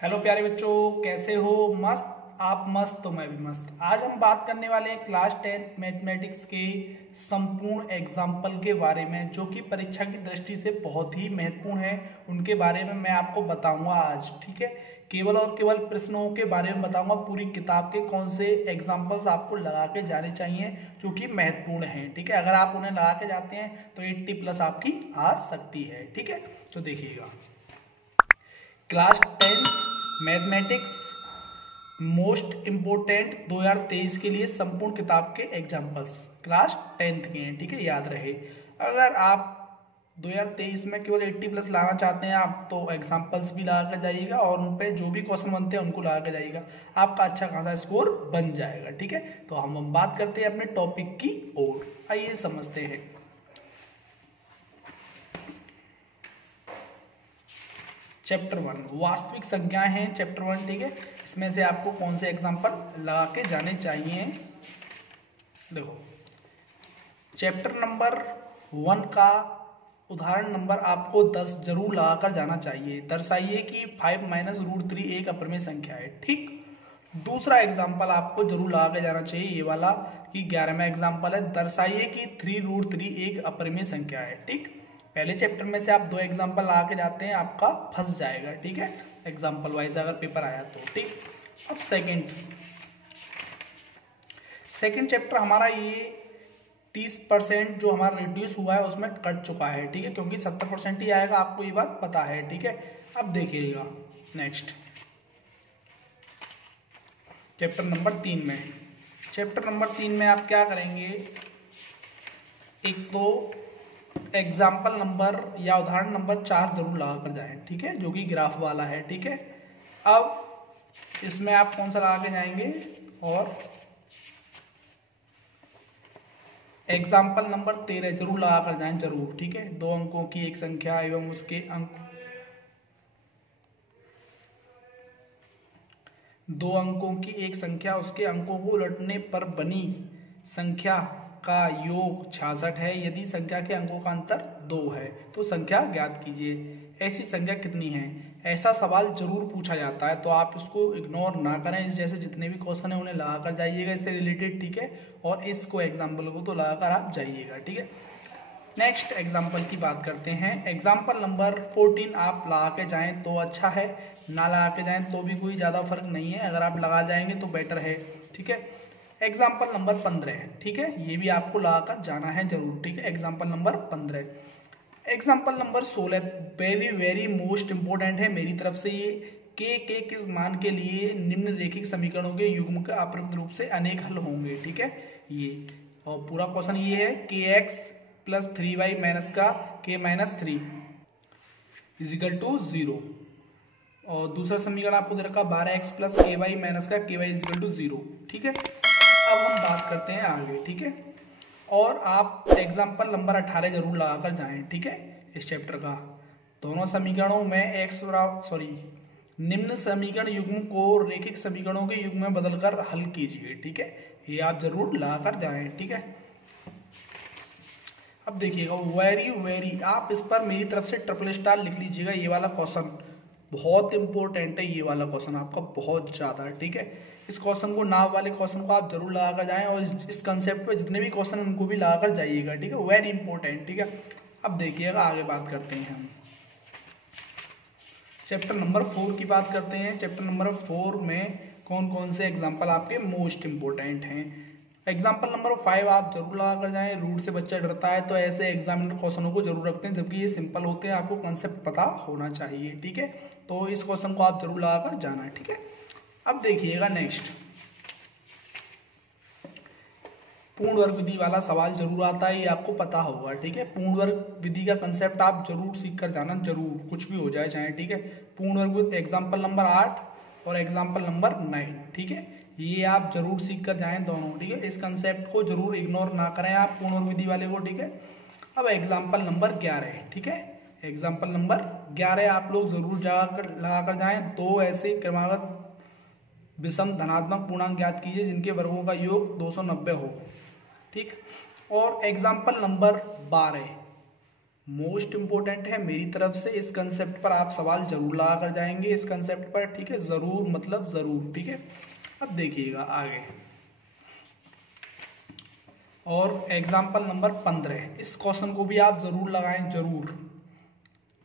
Hello प्यारे बच्चों, कैसे हो? मस्त? आप मस्त तो मैं भी मस्त। आज हम बात करने वाले हैं क्लास 10 मैथमेटिक्स के संपूर्ण एग्जाम्पल के बारे में, जो कि परीक्षा की दृष्टि से बहुत ही महत्वपूर्ण है। उनके बारे में मैं आपको बताऊंगा आज, ठीक है। केवल और केवल प्रश्नों के बारे में बताऊंगा, पूरी किताब के कौन से एग्जाम्पल्स आपको लगा के जाने चाहिए जो कि महत्वपूर्ण हैं, ठीक है। अगर आप उन्हें लगा के जाते हैं तो 80+ आपकी आ सकती है, ठीक है। तो देखिएगा, क्लास 10 मैथमेटिक्स मोस्ट इम्पोर्टेंट 2023 के लिए संपूर्ण किताब के एग्जाम्पल्स क्लास 10th के हैं, ठीक है, याद रहे। अगर आप 2023 में केवल 80+ लाना चाहते हैं आप, तो एग्जाम्पल्स भी लगा कर जाइएगा और उन पे जो भी क्वेश्चन बनते हैं उनको लगा कर जाइएगा। आपका अच्छा खासा स्कोर बन जाएगा, ठीक है। तो हम बात करते हैं अपने टॉपिक की ओर। आइए समझते हैं। चैप्टर 1 वास्तविक संख्याएं हैं, चैप्टर 1, ठीक है। इसमें से आपको कौन से एग्जाम्पल लगा के जाने चाहिए? देखो, चैप्टर नंबर 1 का उदाहरण नंबर आपको 10 जरूर लगाकर जाना चाहिए। दर्शाइए कि 5 - √3 एक अपरिमेय संख्या है, ठीक। दूसरा एग्जाम्पल आपको जरूर लगा के जाना चाहिए, ये वाला कि 11वां एग्जाम्पल है, दर्शाइए कि 3√3 एक अपरिमेय संख्या है, ठीक। पहले चैप्टर में से आप 2 एग्जाम्पल लगा के जाते हैं, आपका फंस जाएगा, ठीक है, एग्जाम्पल वाइज अगर पेपर आया तो, ठीक। अब सेकंड चैप्टर हमारा ये 30% जो हमारा रिड्यूस हुआ है उसमें कट चुका है, ठीक है, क्योंकि 70% ही आएगा, आपको ये बात पता है, ठीक है। अब देखिएगा नेक्स्ट चैप्टर नंबर 3 में आप क्या करेंगे? एक तो एग्जाम्पल नंबर या उदाहरण नंबर 4 जरूर लगा कर जाएं, ठीक है, जो कि ग्राफ वाला है, ठीक है। अब इसमें आप कौन सा लगा के जाएंगे? और एग्जाम्पल नंबर 13 जरूर लगा कर जाएं, जरूर, ठीक है। 2 अंकों की एक संख्या एवं उसके अंक 2 अंकों की एक संख्या, उसके अंकों को उलटने पर बनी संख्या का योग 66 है। यदि संख्या के अंकों का अंतर 2 है तो संख्या ज्ञात कीजिए। ऐसी संख्या कितनी है? ऐसा सवाल जरूर पूछा जाता है, तो आप इसको इग्नोर ना करें। इस जैसे जितने भी क्वेश्चन है उन्हें लगा कर जाइएगा इससे रिलेटेड, ठीक है। और इसको एग्जाम्पल को तो लगा कर आप जाइएगा, ठीक है। नेक्स्ट एग्जाम्पल की बात करते हैं। एग्जाम्पल नंबर 14 आप लगा के जाएं तो अच्छा है, ना लगा के जाएं तो भी कोई ज़्यादा फर्क नहीं है। अगर आप लगा जाएंगे तो बेटर है, ठीक है। एग्जाम्पल नंबर 15, ठीक है, ये भी आपको लगा कर जाना है जरूर, ठीक है। Example number 15। Example number 16 very very most important है मेरी तरफ से ये। के किस मान के लिए निम्नलिखित समीकरणों के युग्म का अपरिमित रूप से अनेक हल होंगे, ठीक है। ये और पूरा क्वेश्चन ये है, kx + 3y - का k - 3 = 0। और दूसरा समीकरण आपको दे रखा 12x + ky - का ky = 0, ठीक है। अब हम बात करते हैं आगे, ठीक है। और आप एग्जाम्पल नंबर 18 जरूर लगाकर जाएं, ठीक है, इस चैप्टर का। दोनों समीकरणों में निम्न समीकरण युग्म को रेखिक समीकरणों के युग्म में बदलकर हल कीजिए, ठीक है। ये आप जरूर लगाकर जाएं, ठीक है। अब देखिएगा, वेरी आप इस पर मेरी तरफ से ट्रिपल * लिख लीजिएगा। ये वाला क्वेश्चन बहुत इंपॉर्टेंट है, ये वाला क्वेश्चन आपका बहुत ज़्यादा, ठीक है। इस क्वेश्चन को, नाव वाले क्वेश्चन को आप जरूर लगा कर जाएं और इस कंसेप्ट पे जितने भी क्वेश्चन उनको भी लगा कर जाइएगा, ठीक है। वेरी इंपॉर्टेंट, ठीक है। अब देखिएगा, आगे बात करते हैं हम चैप्टर नंबर 4 की बात करते हैं। चैप्टर नंबर 4 में कौन कौन से एग्जाम्पल आपके मोस्ट इंपॉर्टेंट हैं? एग्जाम्पल नंबर 5 आप जरूर लगा कर जाएं। रूट से बच्चा डरता है, तो ऐसे एग्जामिनर क्वेश्चनों को जरूर रखते हैं, जबकि ये सिंपल होते हैं, आपको कॉन्सेप्ट पता होना चाहिए, ठीक है। तो इस क्वेश्चन को आप जरूर लगा कर जाना है, ठीक है। अब देखिएगा नेक्स्ट, पूर्ण वर्ग विधि वाला सवाल जरूर आता है, ये आपको पता होगा, ठीक है। पूर्ण वर्ग विधि का कंसेप्ट आप जरूर सीख कर जाना, जरूर, कुछ भी हो जाए चाहे, ठीक है। पूर्ण वर्ग एग्जाम्पल नंबर 8 और एग्जाम्पल नंबर 9, ठीक है, ये आप जरूर सीख कर जाएं दोनों, ठीक है। इस कंसेप्ट को जरूर इग्नोर ना करें आप, पूर्ण वर्ग विधि वाले को, ठीक है। अब एग्जाम्पल नंबर 11, ठीक है, एग्जाम्पल नंबर 11 आप लोग जरूर लगा कर जाएं। 2 ऐसे क्रमागत विषम धनात्मक पूर्णांक ज्ञात कीजिए जिनके वर्गों का योग 290 हो, ठीक। और एग्जाम्पल नंबर 12 मोस्ट इम्पोर्टेंट है मेरी तरफ से। इस कंसेप्ट पर आप सवाल जरूर लगा कर जाएंगे, इस कंसेप्ट पर, ठीक है, जरूर मतलब जरूर, ठीक है। अब देखिएगा आगे, और एग्जाम्पल नंबर 15, इस क्वेश्चन को भी आप जरूर लगाएं, जरूर,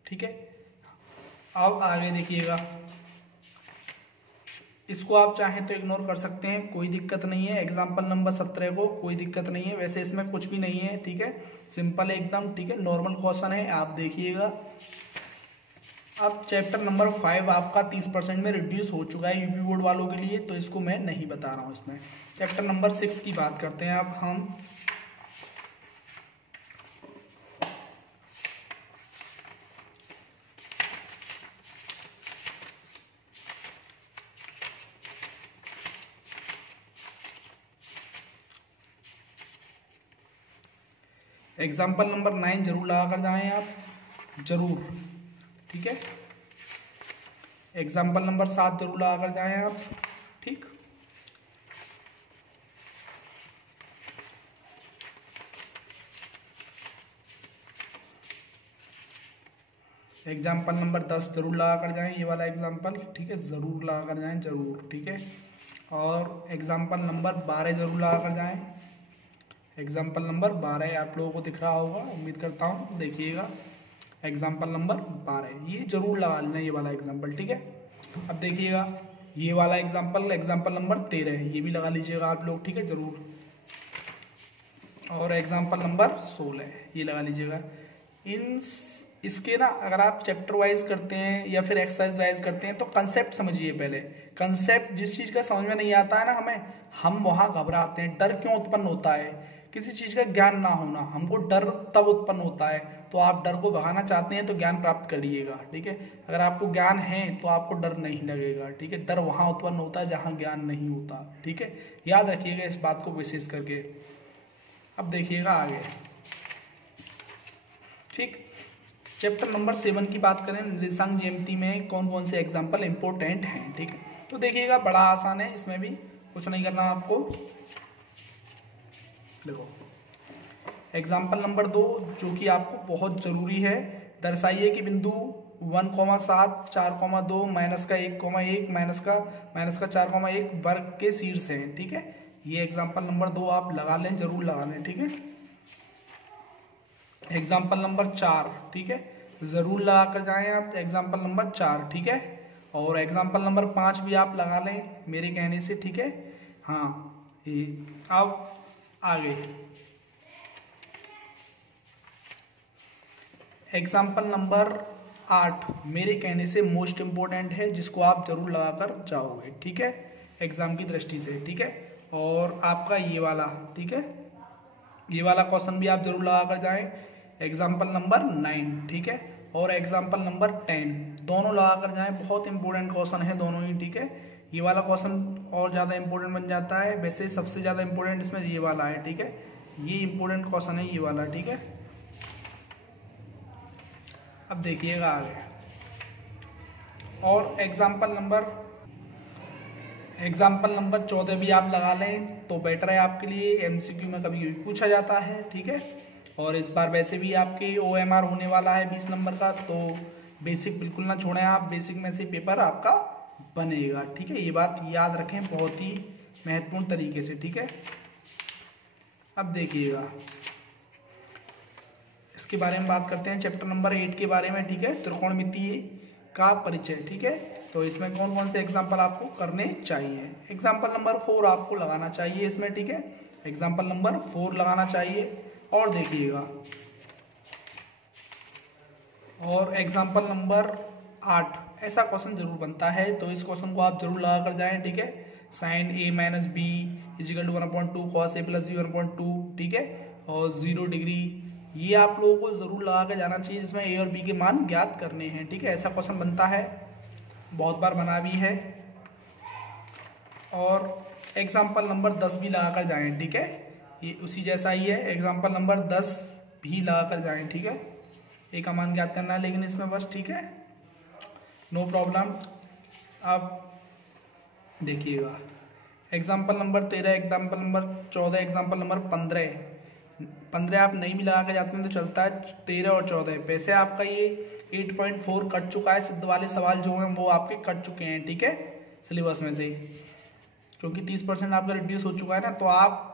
ठीक है। अब आगे देखिएगा, इसको आप चाहें तो इग्नोर कर सकते हैं, कोई दिक्कत नहीं है। एग्जाम्पल नंबर 17 को कोई दिक्कत नहीं है, वैसे इसमें कुछ भी नहीं है, ठीक है, सिंपल है एकदम, ठीक है, नॉर्मल क्वेश्चन है, आप देखिएगा। अब चैप्टर नंबर 5 आपका 30% में रिड्यूस हो चुका है यूपी बोर्ड वालों के लिए, तो इसको मैं नहीं बता रहा हूँ इसमें। चैप्टर नंबर 6 की बात करते हैं अब हम। एग्जाम्पल नंबर 9 जरूर लगा कर जाएं आप, जरूर, ठीक है। एग्जाम्पल नंबर 7 जरूर लगा कर जाएं आप, ठीक। एग्जाम्पल नंबर 10 जरूर लगा कर जाएं, ये वाला एग्जाम्पल, ठीक है, जरूर लगा कर जाएं, जरूर, ठीक है। और एग्जाम्पल नंबर 12 जरूर लगा कर जाएं। एग्जाम्पल नंबर 12 आप लोगों को दिख रहा होगा, उम्मीद करता हूँ, देखिएगा। एग्जाम्पल नंबर 12 ये जरूर लगा लेना, ये वाला एग्जाम्पल, ठीक है। अब देखिएगा ये वाला एग्जाम्पल, एग्जाम्पल नंबर 13, ये भी लगा लीजिएगा आप लोग, ठीक है, जरूर। और एग्जाम्पल नंबर 16 ये लगा लीजिएगा। इसके ना अगर आप चैप्टर वाइज करते हैं या फिर एक्सरसाइज वाइज करते हैं तो कंसेप्ट समझिए पहले। कंसेप्ट जिस चीज़ का समझ में नहीं आता है ना हमें, हम वहाँ घबराते हैं। डर क्यों उत्पन्न होता है? किसी चीज़ का ज्ञान ना होना, हमको डर तब उत्पन्न होता है। तो आप डर को भगाना चाहते हैं तो ज्ञान प्राप्त करिएगा, ठीक है। अगर आपको ज्ञान है तो आपको डर नहीं लगेगा, ठीक है। डर वहाँ उत्पन्न होता है जहाँ ज्ञान नहीं होता, ठीक है। याद रखिएगा इस बात को विशेष करके। अब देखिएगा आगे, ठीक। चैप्टर नंबर 7 की बात करें, निर्देशांक ज्यामिति में कौन कौन से एग्जाम्पल इंपॉर्टेंट हैं, ठीक है। तो देखिएगा बड़ा आसान है, इसमें भी कुछ नहीं करना आपको। देखो एग्जाम्पल नंबर 2 जो कि आपको बहुत जरूरी है, दर्शाइए कि बिंदु 1,7, 4,2, -1,1, -4,1 वर्ग के शीर्ष हैं, ठीक है। ये एग्जाम्पल नंबर 2 आप लगा लें, जरूर लगा लें, ठीक है। एग्जाम्पल नंबर 4, ठीक है, जरूर लगा कर जाएं आप, एग्जाम्पल नंबर 4, ठीक है। और एग्जाम्पल नंबर 5 भी आप लगा लें मेरे कहने से, ठीक है। हाँ, अब आगे एग्जाम्पल नंबर 8 मेरे कहने से मोस्ट इम्पोर्टेंट है, जिसको आप जरूर लगा कर जाओगे, ठीक है, एग्जाम की दृष्टि से, ठीक है। और आपका ये वाला, ठीक है, ये वाला क्वेश्चन भी आप जरूर लगा कर जाएं, एग्जाम्पल नंबर 9, ठीक है। और एग्जाम्पल नंबर 10 दोनों लगा कर जाएं, बहुत इंपॉर्टेंट क्वेश्चन है दोनों ही, ठीक है। ये वाला क्वेश्चन और ज़्यादा इंपॉर्टेंट बन जाता है, वैसे सबसे ज़्यादा इंपॉर्टेंट इसमें ये वाला है, ठीक है। ये इंपॉर्टेंट क्वेश्चन है ये वाला, ठीक है। अब देखिएगा आगे, और एग्जाम्पल नंबर 14 भी आप लगा लें तो बेटर है आपके लिए, एमसीक्यू में कभी कभी पूछा जाता है, ठीक है। और इस बार वैसे भी आपके OMR होने वाला है 20 नंबर का, तो बेसिक बिल्कुल ना छोड़ें आप, बेसिक में से पेपर आपका बनेगा, ठीक है। ये बात याद रखें बहुत ही महत्वपूर्ण तरीके से, ठीक है। अब देखिएगा इसके बारे में बात करते हैं, चैप्टर नंबर 8 के बारे में, ठीक है, त्रिकोणमितीय का परिचय, ठीक है। तो इसमें कौन कौन से एग्जाम्पल आपको करने चाहिए? एग्जाम्पल नंबर 4 आपको लगाना चाहिए इसमें, ठीक है, एग्जाम्पल नंबर 4 लगाना चाहिए। और देखिएगा, और एग्जाम्पल नंबर 8 ऐसा क्वेश्चन जरूर बनता है, तो इस क्वेश्चन को आप जरूर लगा कर जाएं, ठीक है। sin a - b = 1/2 cos a + b 1/2, ठीक है। और 0 डिग्री, ये आप लोगों को जरूर लगा के जाना चाहिए, जिसमें a और b के मान ज्ञात करने हैं, ठीक है। ऐसा क्वेश्चन बनता है, बहुत बार बना भी है। और एग्जाम्पल नंबर 10 भी लगा कर जाएं, ठीक है, ये उसी जैसा ही है, एग्जाम्पल नंबर 10 भी लगा कर जाएं, ठीक है। ए का मान ज्ञात करना है लेकिन इसमें बस, ठीक है, नो प्रॉब्लम। अब देखिएगा example number 13, example number 14, example number 15 15 आप नहीं भी लगा के जाते हैं तो चलता है। 13 और 14 वैसे आपका ये 8.4 कट चुका है। सिद्ध वाले सवाल जो हैं वो आपके कट चुके हैं, ठीक है, सिलेबस में से, क्योंकि 30% आपका रिड्यूस हो चुका है ना। तो आप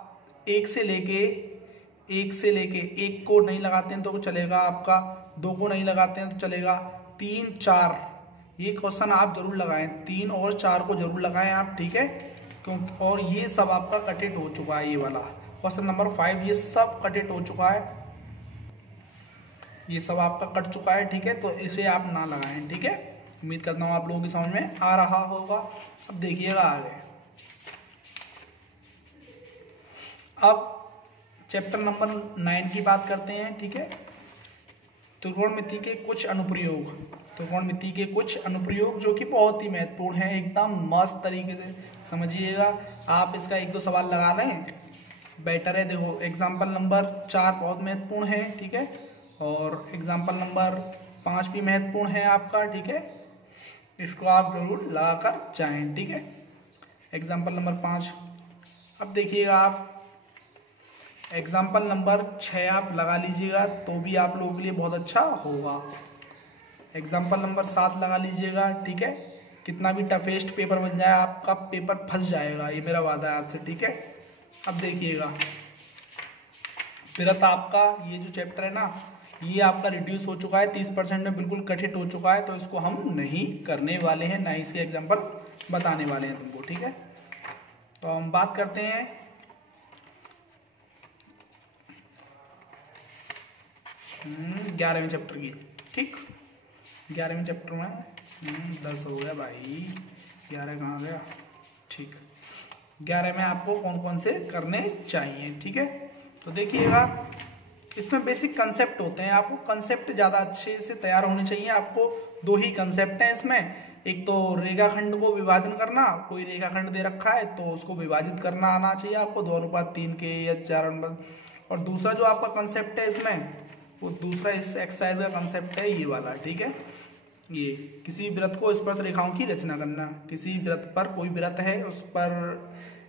एक से लेके एक को नहीं लगाते हैं तो चलेगा आपका, 2 को नहीं लगाते हैं तो चलेगा, 3, 4 ये क्वेश्चन आप जरूर लगाएं, 3 और 4 को जरूर लगाएं आप, ठीक है, क्योंकि और ये सब आपका कटेड हो चुका है। ये वाला क्वेश्चन नंबर 5 ये सब कटेड हो चुका है, ये सब आपका कट चुका है, ठीक है, तो इसे आप ना लगाएं, ठीक है। उम्मीद करता हूँ आप लोगों की समझ में आ रहा होगा। अब देखिएगा आगे, अब चैप्टर नंबर 9 की बात करते हैं, ठीक है। त्रिकोणमिति के कुछ अनुप्रयोग, त्रिकोणमिति के कुछ अनुप्रयोग जो कि बहुत ही महत्वपूर्ण है, एकदम मस्त तरीके से समझिएगा। आप इसका 1-2 सवाल लगा लें बेटर है। देखो एग्जाम्पल नंबर 4 बहुत महत्वपूर्ण है, ठीक है, और एग्जाम्पल नंबर 5 भी महत्वपूर्ण है आपका, ठीक है, इसको आप जरूर लगा कर जाएं, ठीक है। एग्जाम्पल नंबर 5 अब देखिएगा आप, एग्जाम्पल नंबर 6 आप लगा लीजिएगा तो भी आप लोगों के लिए बहुत अच्छा होगा। एग्जाम्पल नंबर 7 लगा लीजिएगा, ठीक है, कितना भी टफेस्ट पेपर बन जाए आपका पेपर फंस जाएगा, ये मेरा वादा है आपसे, ठीक है। अब देखिएगा फिर आपका ये जो चैप्टर है ना, ये आपका रिड्यूस हो चुका है, 30% में बिल्कुल कटिट हो चुका है, तो इसको हम नहीं करने वाले हैं, ना इसके एग्जाम्पल बताने वाले हैं तुमको, ठीक है। तो हम बात करते हैं 11वें चैप्टर की, ठीक। 11वें चैप्टर में 10 हो गया भाई, 11 कहाँ गया, ठीक। 11 में आपको कौन कौन से करने चाहिए, ठीक है। तो देखिएगा इसमें बेसिक कंसेप्ट होते हैं, आपको कंसेप्ट ज़्यादा अच्छे से तैयार होने चाहिए। आपको 2 ही कंसेप्ट हैं इसमें, एक तो रेखाखंड को विभाजन करना, कोई रेखाखंड दे रखा है तो उसको विभाजित करना आना चाहिए आपको 2:3 के या 4:, और दूसरा जो आपका कंसेप्ट है इसमें, वो दूसरा इस एक्सरसाइज का कंसेप्ट है ये वाला, ठीक है। ये किसी वृत्त को स्पर्श रेखाओं की रचना करना, किसी वृत्त पर, कोई वृत्त है उस पर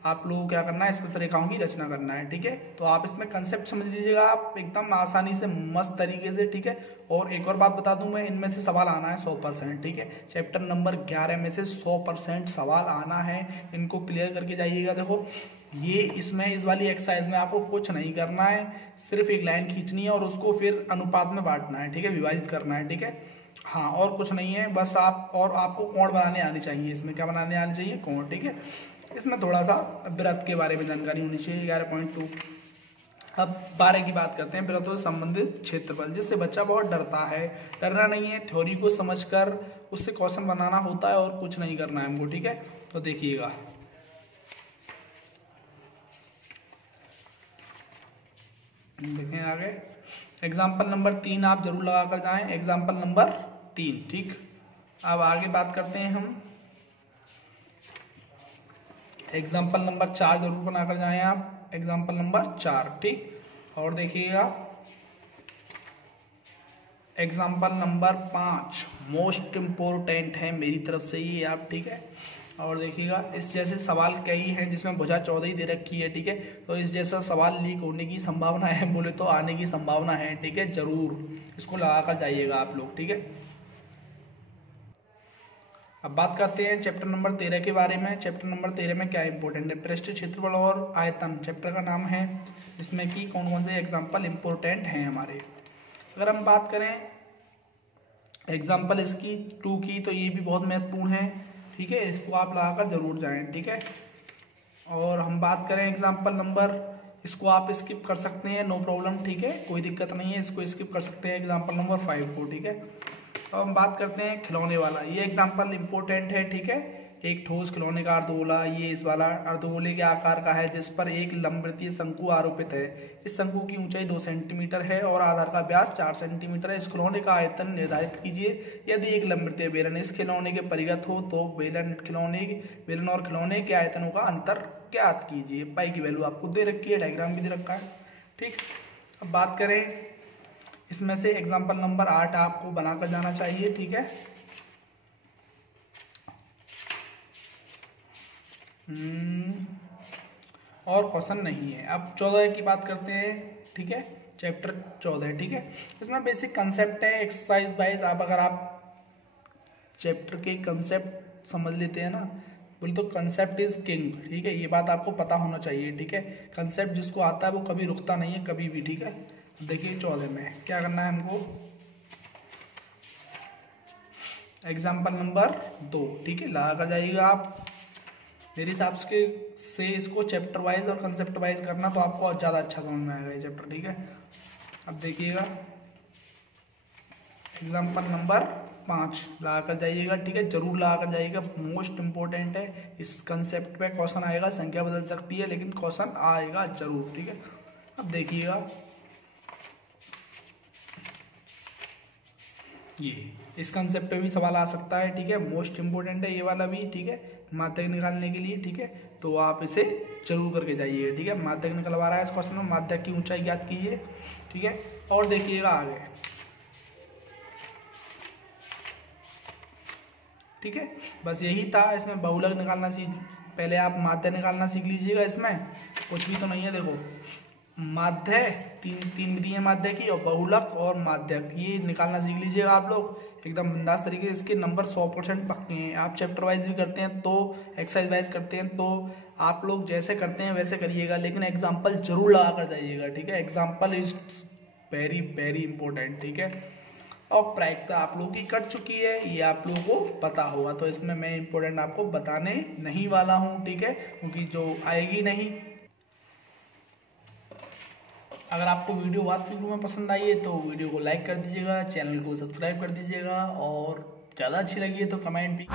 आप लोगों को क्या करना है, स्पर्श रेखाओं की रचना करना है, ठीक है। तो आप इसमें कंसेप्ट समझ लीजिएगा आप एकदम आसानी से मस्त तरीके से, ठीक है। और एक और बात बता दूं मैं, इनमें से सवाल आना है 100%, ठीक है। चैप्टर नंबर 11 में से 100% सवाल आना है, इनको क्लियर करके जाइएगा। देखो ये इसमें इस वाली एक्सरसाइज में आपको कुछ नहीं करना है, सिर्फ एक लाइन खींचनी है और उसको फिर अनुपात में बांटना है, ठीक है, विभाजित करना है, ठीक है। हाँ और कुछ नहीं है, बस आप, और आपको कोण बनाने आने चाहिए, इसमें क्या बनाने आने चाहिए, कोण, ठीक है। इसमें थोड़ा सा वृत्त के बारे में जानकारी होनी चाहिए, 11.2। अब 12 की बात करते हैं, वृत्तों से संबंधित क्षेत्रफल, जिससे बच्चा बहुत डरता है। डरना नहीं है, थ्योरी को समझकर उससे क्वेश्चन बनाना होता है और कुछ नहीं करना है हमको, ठीक है। तो देखिएगा देखें आगे, एग्जाम्पल नंबर 3 आप जरूर लगा कर जाएं, एग्जाम्पल नंबर 3, ठीक। अब आगे बात करते हैं हम, एग्जाम्पल नंबर 4 जरूर बनाकर जाएं आप, एग्जाम्पल नंबर 4, ठीक। और देखिएगा एग्जाम्पल नंबर 5 मोस्ट इम्पोर्टेंट है मेरी तरफ से ये आप, ठीक है। और देखिएगा इस जैसे सवाल कई हैं जिसमें भुजा 14 दे रखी है, ठीक है। तो इस जैसा सवाल लीक होने की संभावना है, बोले तो आने की संभावना है, ठीक है, जरूर इसको लगा कर जाइएगा आप लोग, ठीक है। अब बात करते हैं चैप्टर नंबर 13 के बारे में। चैप्टर नंबर 13 में क्या इंपॉर्टेंट है, पृष्ठ क्षेत्रफल और आयतन चैप्टर का नाम है, इसमें कि कौन कौन से एग्जाम्पल इंपॉर्टेंट हैं हमारे। अगर हम बात करें एग्जाम्पल इसकी 2 की, तो ये भी बहुत महत्वपूर्ण है, ठीक है, इसको आप लगाकर जरूर जाएं, ठीक है। और हम बात करें एग्जाम्पल नंबर, इसको आप स्किप कर सकते हैं, नो प्रॉब्लम, ठीक है, कोई दिक्कत नहीं है, इसको स्किप कर सकते हैं एग्जाम्पल नंबर 5 को, ठीक है। अब हम बात करते हैं खिलौने वाला, ये एग्जाम्पल इंपॉर्टेंट है, ठीक है। एक ठोस खिलौने का अर्धगोला, ये इस वाला अर्धगोले के आकार का है जिस पर एक लंबवृत्तीय शंकु आरोपित है। इस शंकु की ऊंचाई 2 सेंटीमीटर है और आधार का व्यास 4 सेंटीमीटर है। इस खिलौने का आयतन निर्धारित कीजिए। यदि एक लंबवृत्तीय बेलन इस खिलौने के परिगत हो तो बेलन और खिलौने के आयतनों का अंतर ज्ञात कीजिए। पाई की वैल्यू आपको दे रखी है, डायग्राम भी दे रखा है, ठीक। अब बात करें इसमें से एग्जाम्पल नंबर 8 आपको बनाकर जाना चाहिए, ठीक है। और क्वेश्चन नहीं है। अब 14 की बात करते हैं, ठीक है, चैप्टर 14, ठीक है। इसमें बेसिक कंसेप्ट है एक्सरसाइज वाइज। अगर आप चैप्टर के कंसेप्ट समझ लेते हैं ना, बोले तो कंसेप्ट इज किंग, ठीक है, ये बात आपको पता होना चाहिए, ठीक है। कंसेप्ट जिसको आता है वो कभी रुकता नहीं है, कभी भी, ठीक है। देखिए 14 में क्या करना है हमको, एग्जाम्पल नंबर 2, ठीक है, लगा कर जाइएगा आप। मेरे हिसाब से इसको चैप्टर वाइज और कंसेप्ट वाइज करना तो आपको ज़्यादा अच्छा समझ में आएगा ये चैप्टर, ठीक है। अब देखिएगा एग्जाम्पल नंबर 5 लगा कर जाइएगा, ठीक है, जरूर लगा कर जाइएगा, मोस्ट इंपॉर्टेंट है। इस कंसेप्ट पे क्वेश्चन आएगा, संख्या बदल सकती है लेकिन क्वेश्चन आएगा जरूर, ठीक है। अब देखिएगा ये इस कंसेप्ट पे भी सवाल आ सकता है, ठीक है, मोस्ट इंपॉर्टेंट है ये वाला भी, ठीक है, माध्यक निकालने के लिए, ठीक है। तो आप इसे जरूर करके जाइए, ठीक है। माध्यक निकलवा रहा है इस क्वेश्चन में, माध्यक की ऊंचाई ज्ञात कीजिए, ठीक है। और देखिएगा आगे, ठीक है, बस यही था। इसमें बहुलक निकालना पहले आप माध्य निकालना सीख लीजिएगा। इसमें कुछ भी तो नहीं है, देखो माध्य तीन विधि है माध्य की, और बहुलक और माध्यक ये निकालना सीख लीजिएगा आप लोग एकदम बिंदास तरीके से। इसके नंबर 100% पक्के हैं। आप चैप्टर वाइज भी करते हैं तो, एक्सरसाइज वाइज करते हैं तो, आप लोग जैसे करते हैं वैसे करिएगा, लेकिन एग्जाम्पल जरूर लगा कर जाइएगा, ठीक है। Example is very very important, ठीक है। और प्रायिकता आप लोगों की कट चुकी है, ये आप लोगों को पता होगा, तो इसमें मैं इंपॉर्टेंट आपको बताने नहीं वाला हूँ, ठीक है, क्योंकि जो आएगी नहीं। अगर आपको वीडियो वास्तविक रूप में पसंद आई है तो वीडियो को लाइक कर दीजिएगा, चैनल को सब्सक्राइब कर दीजिएगा, और ज़्यादा अच्छी लगी है तो कमेंट भी